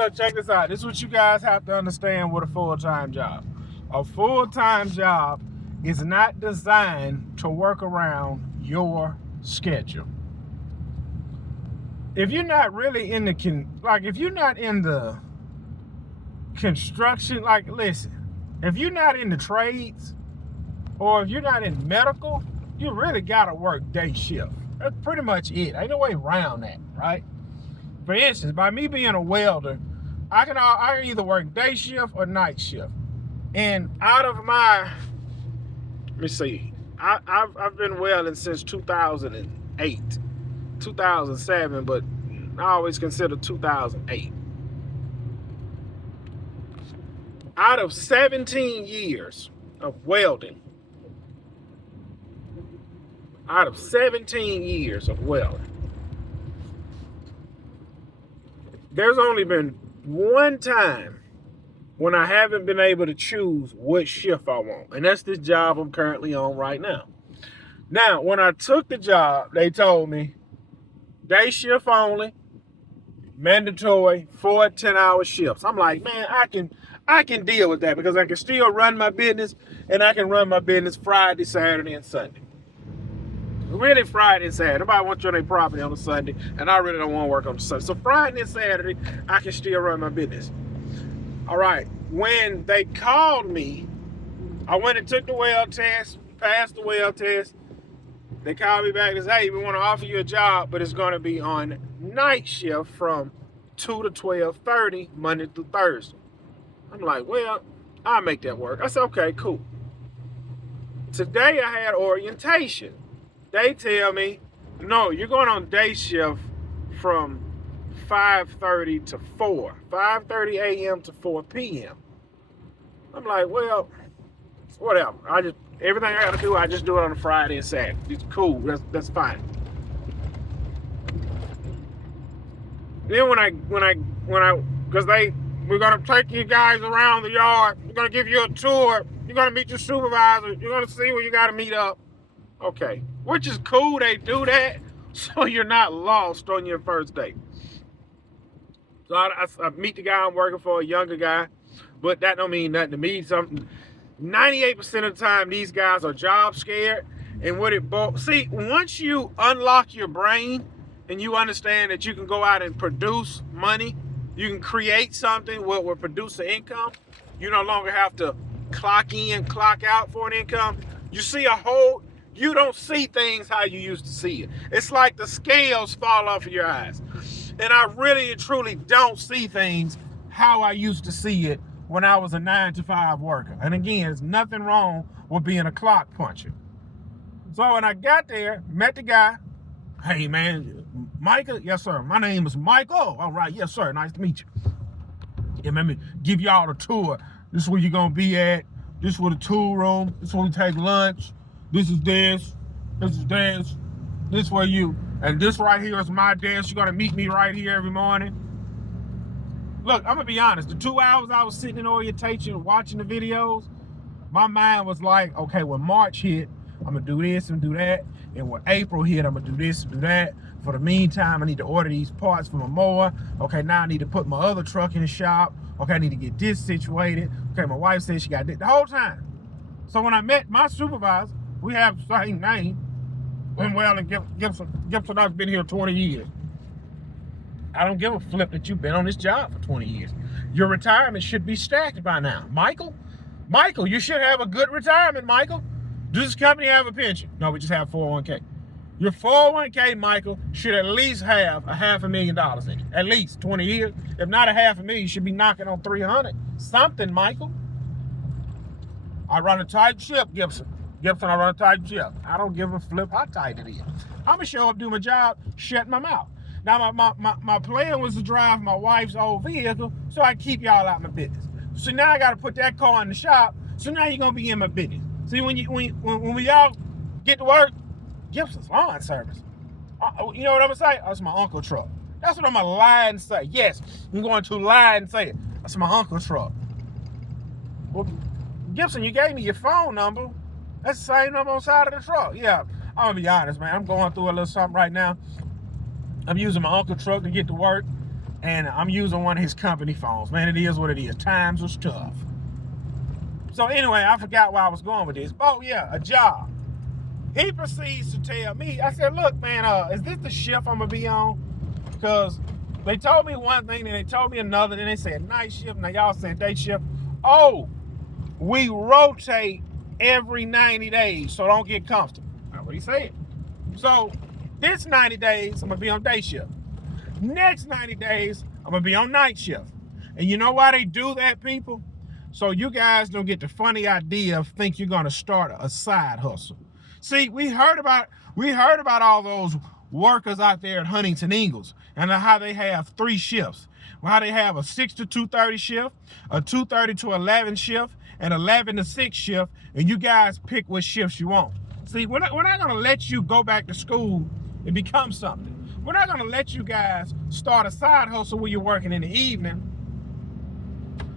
look, check this out. This is what you guys have to understand with a full-time job. A full-time job is not designed to work around your schedule. If you're not really in the if you're not in the construction, like, listen, if you're not in the trades or if you're not in medical, you really gotta work day shift. That's pretty much it. Ain't no way around that, right? For instance, by me being a welder, I can either work day shift or night shift. And out of my, let me see, I've been welding since 2008, 2007, but I always consider 2008. Out of 17 years of welding, there's only been one time when I haven't been able to choose what shift I want. And that's this job I'm currently on right now. Now, when I took the job, they told me day shift only, mandatory 4 10-hour shifts. I'm like, man, I can deal with that because I can still run my business, and I can run my business Friday, Saturday, and Sunday. Really Friday and Saturday. Nobody wants you on their property on a Sunday, and I really don't want to work on the Sunday. So Friday and Saturday, I can still run my business. All right. When they called me, I went and took the weld test, passed the weld test. They called me back and said, hey, we want to offer you a job, but it's going to be on night shift from 2 to 12:30, Monday through Thursday. I'm like, well, I'll make that work. I said, okay, cool. Today I had orientation. They tell me, no, you're going on day shift from 5:30 to 4, 5:30 a.m. to 4 p.m. I'm like, well, whatever. Everything I got to do, I just do it on a Friday and Saturday. It's cool. That's fine. Then because we're gonna take you guys around the yard. We're gonna give you a tour. You're gonna meet your supervisor. You're gonna see where you gotta meet up. Okay, which is cool. They do that so you're not lost on your first day. So I meet the guy I'm working for, a younger guy, but that don't mean nothing to me. 98% of the time, these guys are job scared. And once you unlock your brain and you understand that you can go out and produce money, you can create something what will produce an income. You no longer have to clock in, clock out for an income. You don't see things how you used to see it. It's like the scales fall off of your eyes. And I really and truly don't see things how I used to see it when I was a 9-to-5 worker. And again, there's nothing wrong with being a clock puncher. So when I got there, met the guy. Hey, man, Michael? Yes, sir. My name is Michael. All right, yes, sir. Nice to meet you. Yeah, let me give y'all a tour. This is where you're going to be at. This is where the tool room. This is where we take lunch. This is this. This is this. This is where you. And this right here is my desk. You're going to meet me right here every morning. Look, I'm going to be honest. The 2 hours I was sitting in orientation watching the videos, my mind was like, okay, when March hit, I'm going to do this and do that. And when April hit, I'm going to do this and do that. For the meantime, I need to order these parts for my mower. Okay, now I need to put my other truck in the shop. Okay, I need to get this situated. Okay, my wife said she got this the whole time. So when I met my supervisor, we have the same name. Wendell Gibson. Gibson, I've been here 20 years. I don't give a flip that you've been on this job for 20 years. Your retirement should be stacked by now. Michael, you should have a good retirement, Michael. Does this company have a pension? No, we just have 401k. Your 401k, Michael, should at least have $500,000 in it. At least 20 years. If not $500,000, you should be knocking on 300. Something, Michael. I run a tight ship, Gibson. I run a tight ship. I don't give a flip how tight it is. I'm going to show up, do my job, shut my mouth. Now, my plan was to drive my wife's old vehicle so I keep y'all out of my business. So now I got to put that car in the shop. So now you're going to be in my business. See, when we all get to work, Gibson's lawn service. You know what I'm going to say? That's my uncle truck. That's what I'm going to lie and say. Yes, I'm going to lie and say it. That's my uncle's truck. Well, Gibson, you gave me your phone number. That's the same number on the side of the truck. Yeah, I'm going to be honest, man. I'm going through a little something right now. I'm using my uncle's truck to get to work. And I'm using one of his company phones. Man, it is what it is. Times was tough. So anyway, I forgot where I was going with this. Oh yeah, a job. He proceeds to tell me, I said, look, man, is this the shift I'm gonna be on? Because they told me one thing, then they told me another, then they said night shift, now y'all said day shift. Oh, we rotate every 90 days, so don't get comfortable. That's what he said. So this 90 days, I'm gonna be on day shift. Next 90 days, I'm gonna be on night shift. And you know why they do that, people? So you guys don't get the funny idea of think you're gonna start a side hustle. See, we heard about all those workers out there at Huntington Ingalls and how they have 3 shifts. How they have a 6 to 2:30 shift, a 2:30 to 11 shift, and 11 to 6 shift, and you guys pick what shifts you want. See, we're not gonna let you go back to school and become something. We're not gonna let you guys start a side hustle where you're working in the evening.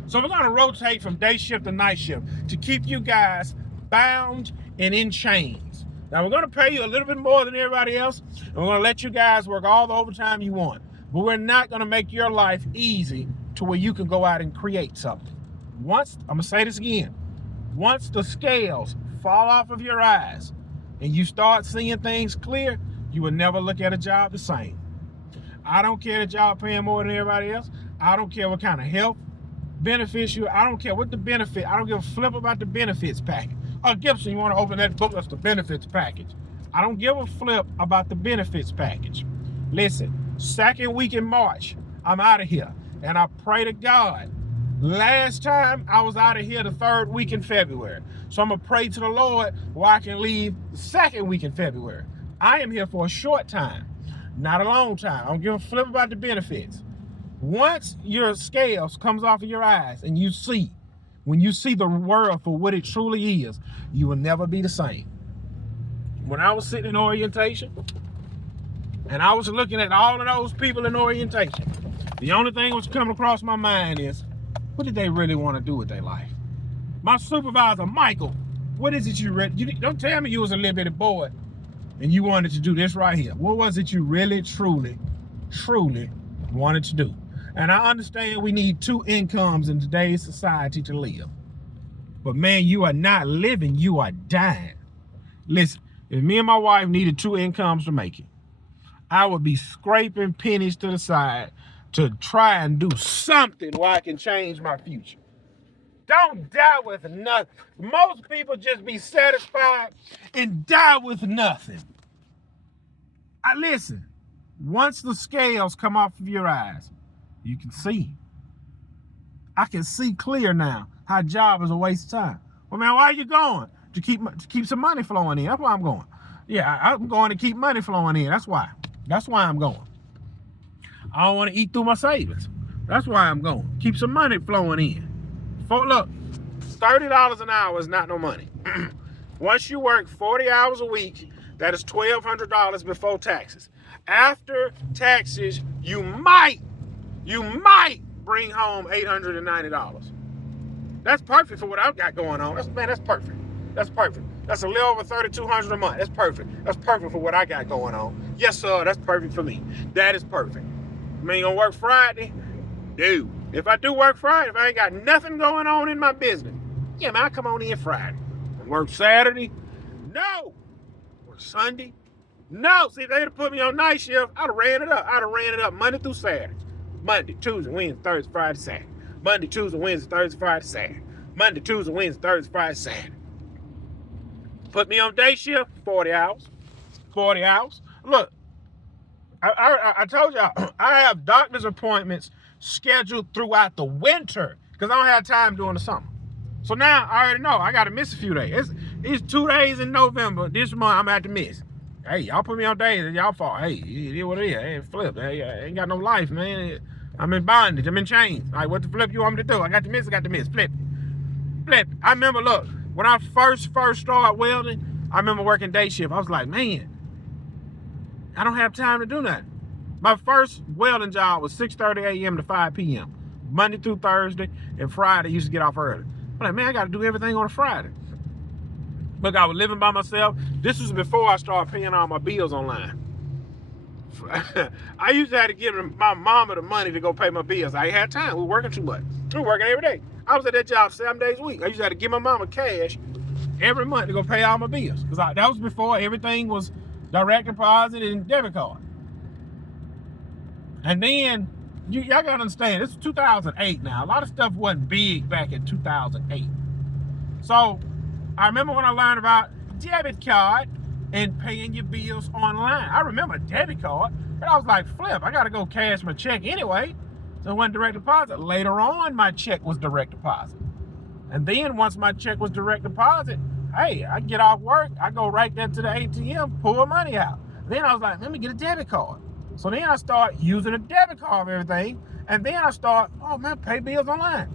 So we're gonna rotate from day shift to night shift to keep you guys bound and in chains. Now we're gonna pay you a little bit more than everybody else, and we're gonna let you guys work all the overtime you want. But we're not gonna make your life easy to where you can go out and create something. I'm gonna say this again, once the scales fall off of your eyes and you start seeing things clear, you will never look at a job the same. I don't care that y'all paying more than everybody else. I don't care what kind of health benefits you. I don't care what the benefit. I don't give a flip about the benefits package. Oh, Gibson, you want to open that book? That's the benefits package. I don't give a flip about the benefits package. Listen, second week in March, I'm out of here. And I pray to God. Last time I was out of here the 3rd week in February. So I'm going to pray to the Lord where I can leave the 2nd week in February. I am here for a short time, not a long time. I don't give a flip about the benefits. Once your scales comes off of your eyes and when you see the world for what it truly is, you will never be the same. When I was sitting in orientation and I was looking at all of those people in orientation, the only thing that was coming across my mind is, what did they really want to do with their life? My supervisor, Michael, what is it you don't tell me you was a little bitty boy and you wanted to do this right here. What was it you really, truly wanted to do? And I understand we need 2 incomes in today's society to live. But man, you are not living, you are dying. Listen, if me and my wife needed 2 incomes to make it, I would be scraping pennies to the side to try and do something where I can change my future. Don't die with nothing. Most people just be satisfied and die with nothing. Listen, once the scales come off of your eyes, you can see. I can see clear now how a job is a waste of time. Well, man, why are you going? To keep some money flowing in. That's why I'm going. Yeah, I'm going to keep money flowing in. That's why. That's why I'm going. I don't want to eat through my savings. That's why I'm going. Keep some money flowing in. Look, $30 an hour is not no money. Once you work 40 hours a week, that is $1,200 before taxes. After taxes, you might bring home $890. That's perfect for what I've got going on. That's perfect. That's perfect. That's a little over $3,200 a month. That's perfect. That's perfect for what I got going on. Yes, sir, that's perfect for me. That is perfect. I mean, gonna work Friday? Dude, if I do work Friday, if I ain't got nothing going on in my business, yeah, man, I come on in Friday. Work Saturday? No. Work Sunday? No. See, if they'd have put me on night shift, I'd have ran it up. I'd have ran it up Monday through Saturday. Monday, Tuesday, Wednesday, Thursday, Friday, Saturday. Monday, Tuesday, Wednesday, Thursday, Friday, Saturday. Monday, Tuesday, Wednesday, Thursday, Friday, Saturday. Put me on day shift, 40 hours. 40 hours. Look, I told y'all, I have doctor's appointments scheduled throughout the winter because I don't have time during the summer. So now I already know I got to miss a few days. It's 2 days in November. This month I'm at to miss. Hey, y'all put me on days, it's y'all fault. Hey, it is what it is. I ain't flip. Hey, I ain't got no life, man. I'm in bondage. I'm in chains. All right, what the flip you want me to do? I got to miss. Flip. I remember, look, when I first started welding, I remember working day shift. I was like, man, I don't have time to do nothing. My first welding job was 6:30 a.m. to 5 p.m. Monday through Thursday, and Friday used to get off early. I'm like, man, I got to do everything on a Friday. Look, I was living by myself. This was before I started paying all my bills online. I used to have to give my mama the money to go pay my bills. I ain't had time. We were working too much. We were working every day. I was at that job 7 days a week. I used to have to give my mama cash every month to go pay all my bills. Because that was before everything was direct deposit and debit card. And then, y'all got to understand, this is 2008 now. A lot of stuff wasn't big back in 2008. So, I remember when I learned about debit card and paying your bills online. I remember a debit card, but I was like, flip, I got to go cash my check anyway. So it went direct deposit. Later on, my check was direct deposit. And then once my check was direct deposit, hey, I get off work, I go right there to the ATM, pull money out. Then I was like, let me get a debit card. So then I start using a debit card for everything. And then I start, oh man, pay bills online.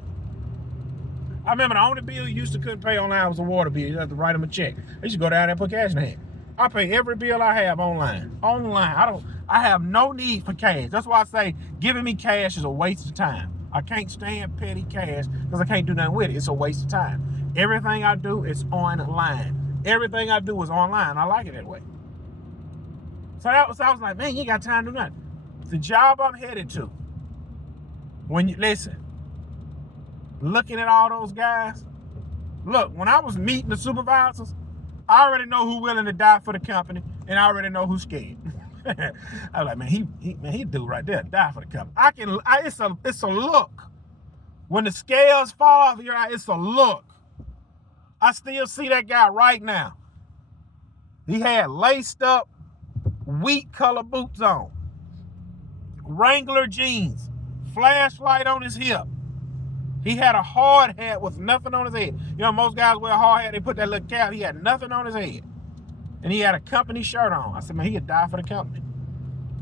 I remember the only bill you used to couldn't pay online was a water bill. You had to write them a check. I used to go down there and put cash in the hand. I pay every bill I have online. Online. I have no need for cash. That's why I say giving me cash is a waste of time. I can't stand petty cash because I can't do nothing with it. It's a waste of time. Everything I do is online. Everything I do is online. I like it that way. So I was like, man, you ain't got time to do nothing. The job I'm headed to, when you listen, looking at all those guys, look, when I was meeting the supervisors, I already know who's willing to die for the company, and I already know who's scared. I was like, man, he dude right there, die for the company. It's a look. When the scales fall off your eye, it's a look. I still see that guy right now. He had laced up, wheat color boots on, Wrangler jeans, flashlight on his hip. He had a hard hat with nothing on his head. You know, most guys wear a hard hat, they put that little cap. He had nothing on his head. And he had a company shirt on. I said, man, he could die for the company.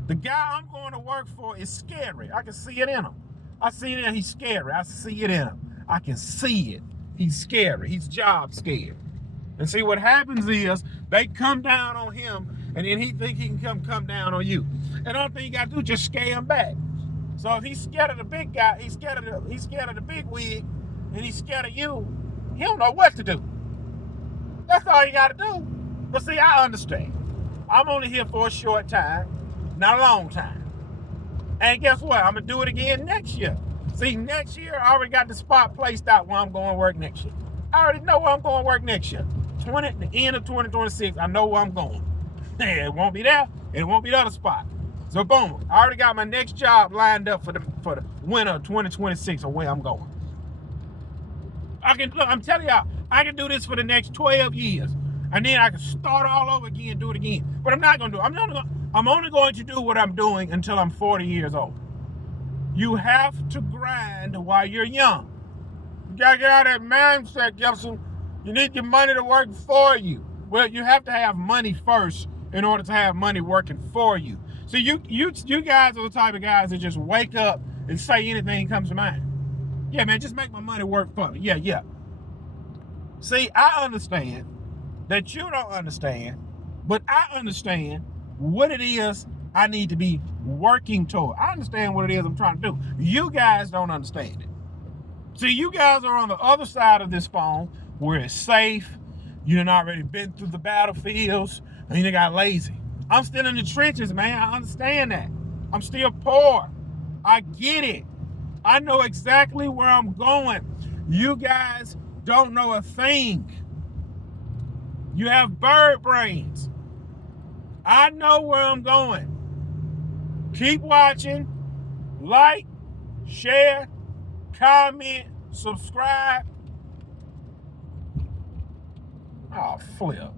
The guy I'm going to work for is scary. I can see it in him. I see it in him. He's scary. I see it in him. I can see it. He's scary. He's job scared. And see, what happens is they come down on him, and then he think he can come down on you. And the only thing you got to do is just scare him back. So if he's scared of the big guy, he's scared of the big wig, and he's scared of you, he don't know what to do. That's all you got to do. But see, I understand. I'm only here for a short time, not a long time. And guess what? I'm going to do it again next year. See, next year, I already got the spot placed out where I'm going to work next year. I already know where I'm going to work next year. The end of 2026, I know where I'm going. It won't be there, and it won't be the other spot. So boom, I already got my next job lined up for the winter of 2026 or where I'm going. I'm telling y'all, I can do this for the next 12 years. And then I can start all over again and do it again. But I'm not going to do it. I'm only going to do what I'm doing until I'm 40 years old. You have to grind while you're young. You got to get out of that mindset, Gibson. You need your money to work for you. Well, you have to have money first in order to have money working for you. So you guys are the type of guys that just wake up and say anything comes to mind. Yeah, man, just make my money work for me. Yeah. See, I understand that you don't understand, but I understand what it is I need to be working toward. I understand what it is I'm trying to do. You guys don't understand it. See, you guys are on the other side of this phone where it's safe. You done already been through the battlefields, and you got lazy. I'm still in the trenches, man. I understand that. I'm still poor. I get it. I know exactly where I'm going. You guys don't know a thing. You have bird brains. I know where I'm going. Keep watching. Like, share, comment, subscribe. Oh, flip.